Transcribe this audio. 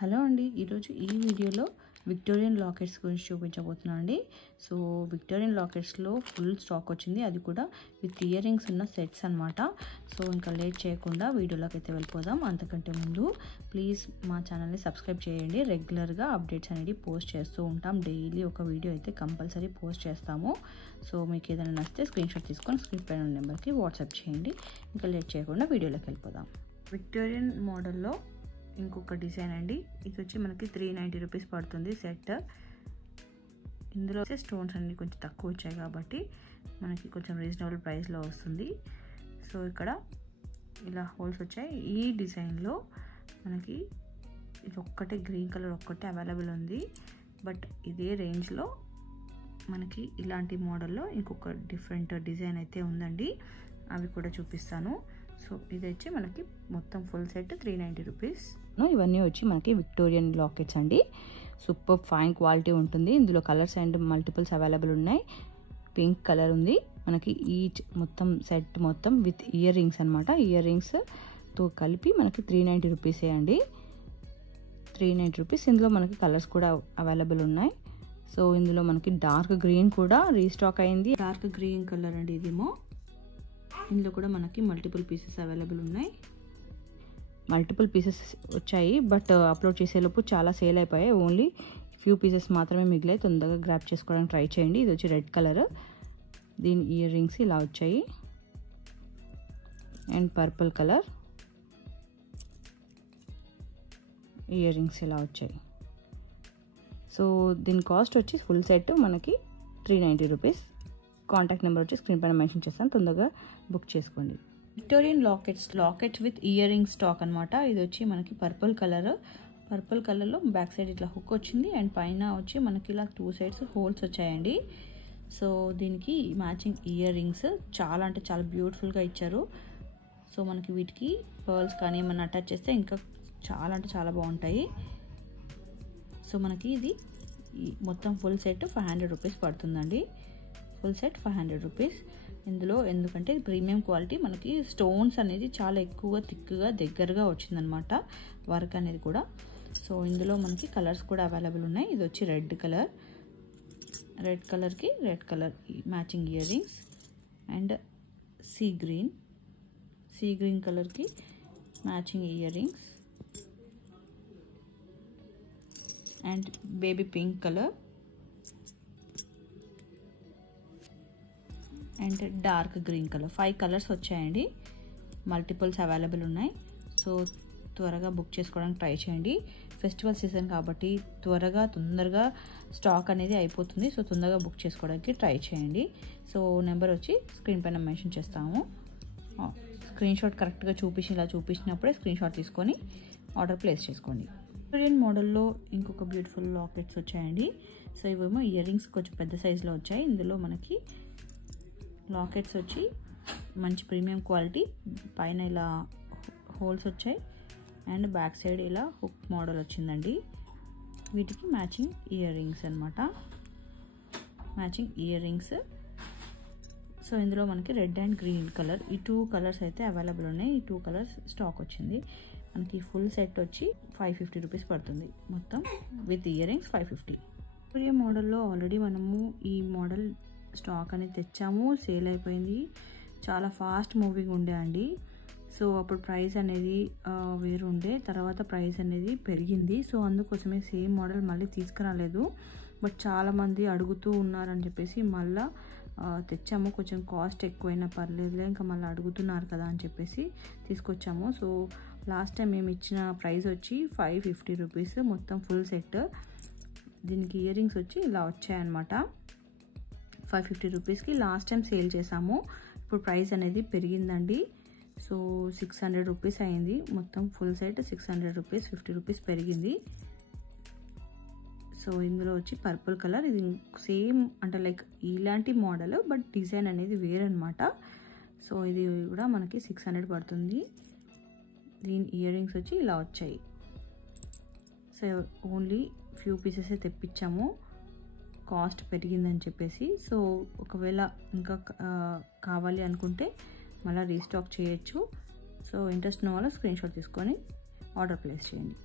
Hello అండి, ఈరోజు ఈ వీడియోలో విక్టోరియన్ లాకెట్స్ గురించి చూపించబోతున్నాను అండి. సో విక్టోరియన్ లాకెట్స్లో ఫుల్ స్టాక్ వచ్చింది, అది కూడా విత్ ఇయర్ రింగ్స్ ఉన్న సెట్స్ అనమాట. సో ఇంకా లేట్ చేయకుండా వీడియోలోకి అయితే వెళ్ళిపోదాం. అంతకంటే ముందు ప్లీజ్ మా ఛానల్ని సబ్స్క్రైబ్ చేయండి. రెగ్యులర్గా అప్డేట్స్ అనేది పోస్ట్ చేస్తూ ఉంటాం. డైలీ ఒక వీడియో అయితే కంపల్సరీ పోస్ట్ చేస్తాము. సో మీకు ఏదైనా నచ్చితే స్క్రీన్ షాట్ తీసుకొని స్క్రీన్ పైన ఉన్న నెంబర్కి వాట్సాప్ చేయండి. ఇంకా లేట్ చేయకుండా వీడియోలోకి వెళ్ళిపోదాం. విక్టోరియన్ మోడల్లో ఇంకొక డిజైన్ అండి. ఇది వచ్చి మనకి 390 రూపీస్ పడుతుంది సెట్. ఇందులో స్టోన్స్ అన్ని కొంచెం తక్కువ వచ్చాయి కాబట్టి మనకి కొంచెం రీజనబుల్ ప్రైస్లో వస్తుంది. సో ఇక్కడ ఇలా హోల్స్ వచ్చాయి. ఈ డిజైన్లో మనకి ఇది ఒక్కటే గ్రీన్ కలర్ ఒక్కటే అవైలబుల్ ఉంది. బట్ ఇదే రేంజ్లో మనకి ఇలాంటి మోడల్లో ఇంకొక డిఫరెంట్ డిజైన్ అయితే ఉందండి, అవి కూడా చూపిస్తాను. సో ఇది వచ్చి మనకి మొత్తం ఫుల్ సెట్ 390 రూపీస్. ఇవన్నీ వచ్చి మనకి విక్టోరియన్ లాకెట్స్ అండి. సూపర్ ఫైన్ క్వాలిటీ ఉంటుంది. ఇందులో కలర్స్ అండ్ మల్టిపుల్స్ అవైలబుల్ ఉన్నాయి. పింక్ కలర్ ఉంది మనకి. ఈచ్ మొత్తం సెట్ మొత్తం విత్ ఇయర్ రింగ్స్ అనమాట. ఇయర్ రింగ్స్తో కలిపి మనకి 390 రూపీసే అండి. 390 రూపీస్. ఇందులో మనకి కలర్స్ కూడా అవైలబుల్ ఉన్నాయి. సో ఇందులో మనకి డార్క్ గ్రీన్ కూడా రీస్టాక్ అయింది. డార్క్ గ్రీన్ కలర్ అండి ఇదేమో. ఇందులో కూడా మనకి మల్టిపుల్ పీసెస్ అవైలబుల్ ఉన్నాయి. మల్టిపుల్ పీసెస్ వచ్చాయి, బట్ అప్లోడ్ చేసేలోపు చాలా సేల్ అయిపోయాయి. ఓన్లీ ఫ్యూ పీసెస్ మాత్రమే మిగిలాయి. తొందరగా గ్రాప్ చేసుకోవడానికి ట్రై చేయండి. ఇది వచ్చి రెడ్ కలర్. దీని ఇయర్ రింగ్స్ ఇలా వచ్చాయి. And purple colour ear rings ఇలా వచ్చాయి. సో దీని కాస్ట్ వచ్చి ఫుల్ సెట్ మనకి 390 రూపీస్. కాంటాక్ట్ నెంబర్ వచ్చి స్క్రీన్ పైన మెన్షన్ చేస్తాను, తొందరగా బుక్ చేసుకోండి. Victorian lockets with ear ring stock అనమాట. ఇది వచ్చి మనకి పర్పుల్ కలర్లో బ్యాక్ సైడ్ ఇట్లా హుక్ వచ్చింది. అండ్ పైన వచ్చి మనకి ఇలా 2 సైడ్స్ హోల్స్ వచ్చాయండి. సో దీనికి మ్యాచింగ్ ఇయర్ రింగ్స్ చాలా అంటే చాలా బ్యూటిఫుల్గా ఇచ్చారు. సో మనకి వీటికి పర్ల్స్ కానీ ఏమన్నా అటాచ్ చేస్తే ఇంకా చాలా అంటే చాలా బాగుంటాయి. సో మనకి ఇది మొత్తం ఫుల్ సెట్ 500 రూపీస్ పడుతుందండి. Full set 500 rupees. ఇందులో ఎందుకంటే ప్రీమియం క్వాలిటీ, మనకి స్టోన్స్ అనేది చాలా ఎక్కువగా థిక్గా దగ్గరగా వచ్చిందనమాట వర్క్ అనేది కూడా. సో ఇందులో మనకి కలర్స్ కూడా అవైలబుల్ ఉన్నాయి. ఇది వచ్చి రెడ్ కలర్కి red colour matching earrings. And sea green కలర్కి matching earrings. And baby pink colour and dark green colour. 5 colours వచ్చాయండి. మల్టిపుల్స్ అవైలబుల్ ఉన్నాయి. సో త్వరగా బుక్ చేసుకోవడానికి ట్రై చేయండి. ఫెస్టివల్ సీజన్ కాబట్టి తొందరగా స్టాక్ అనేది అయిపోతుంది. సో తొందరగా బుక్ చేసుకోవడానికి ట్రై చేయండి. సో నెంబర్ వచ్చి స్క్రీన్ పైన మెన్షన్ చేస్తాము. స్క్రీన్ షాట్ కరెక్ట్గా చూపించినప్పుడే స్క్రీన్ షాట్ తీసుకొని ఆర్డర్ ప్లేస్ చేసుకోండి. విక్టోరియన్ మోడల్లో ఇంకొక బ్యూటిఫుల్ లాకెట్స్ వచ్చాయండి. సో ఇవేమో ఇయర్ రింగ్స్ కొంచెం పెద్ద సైజులో వచ్చాయి. ఇందులో మనకి లాకెట్స్ వచ్చి మంచి ప్రీమియం క్వాలిటీ. పైన ఇలా హోల్స్ వచ్చాయి అండ్ బ్యాక్ సైడ్ ఇలా హుక్ మోడల్ వచ్చిందండి. వీటికి మ్యాచింగ్ ఇయర్ రింగ్స్ అనమాట. సో ఇందులో మనకి రెడ్ అండ్ గ్రీన్ కలర్, ఈ 2 కలర్స్ అయితే అవైలబుల్ ఉన్నాయి. ఈ 2 కలర్స్ స్టాక్ వచ్చింది. మనకి ఫుల్ సెట్ వచ్చి 550 రూపీస్ పడుతుంది. మొత్తం విత్ ఇయర్ రింగ్స్ 550. ఈ మోడల్లో ఆల్రెడీ మనము ఈ మోడల్ స్టాక్ అనేది తెచ్చాము, సేల్ అయిపోయింది. చాలా ఫాస్ట్ మూవింగ్ ఉండే అండి. సో అప్పుడు ప్రైస్ అనేది వేరు ఉండే, తర్వాత ప్రైస్ అనేది పెరిగింది. సో అందుకోసమే సేమ్ మోడల్ మళ్ళీ తీసుకురాలేదు. బట్ చాలామంది అడుగుతూ ఉన్నారని చెప్పేసి మళ్ళీ తెచ్చాము. కొంచెం కాస్ట్ ఎక్కువైనా పర్లేదులే, ఇంకా మళ్ళీ అడుగుతున్నారు కదా అని చెప్పేసి తీసుకొచ్చాము. సో లాస్ట్ టైం మేము ఇచ్చిన ప్రైస్ వచ్చి 550 రూపీస్ మొత్తం ఫుల్ సెట్. దీనికి ఇయర్ రింగ్స్ వచ్చి ఇలా వచ్చాయన్నమాట. 550 రూపీస్కి లాస్ట్ టైం సేల్ చేసాము. ఇప్పుడు ప్రైస్ అనేది పెరిగిందండి. సో 600 రూపీస్ అయింది. మొత్తం ఫుల్ సెట్ 600 రూపీస్, 50 రూపీస్ పెరిగింది. సో ఇందులో వచ్చి పర్పుల్ కలర్. ఇది సేమ్ అంటే లైక్ ఇలాంటి మోడల్, బట్ డిజైన్ అనేది వేరనమాట. సో ఇది కూడా మనకి 600 పడుతుంది. దీని ఇయర్ రింగ్స్ వచ్చి ఇలా వచ్చాయి. సో ఓన్లీ ఫ్యూ పీసెస్ తెప్పించాము, కాస్ట్ పెరిగిందని చెప్పేసి. సో ఒకవేళ ఇంకా కావాలి అనుకుంటే మళ్ళీ రీస్టాక్ చేయొచ్చు. సో ఇంట్రెస్ట్ ఉన్న వాళ్ళు స్క్రీన్ షాట్ తీసుకొని ఆర్డర్ ప్లేస్ చేయండి.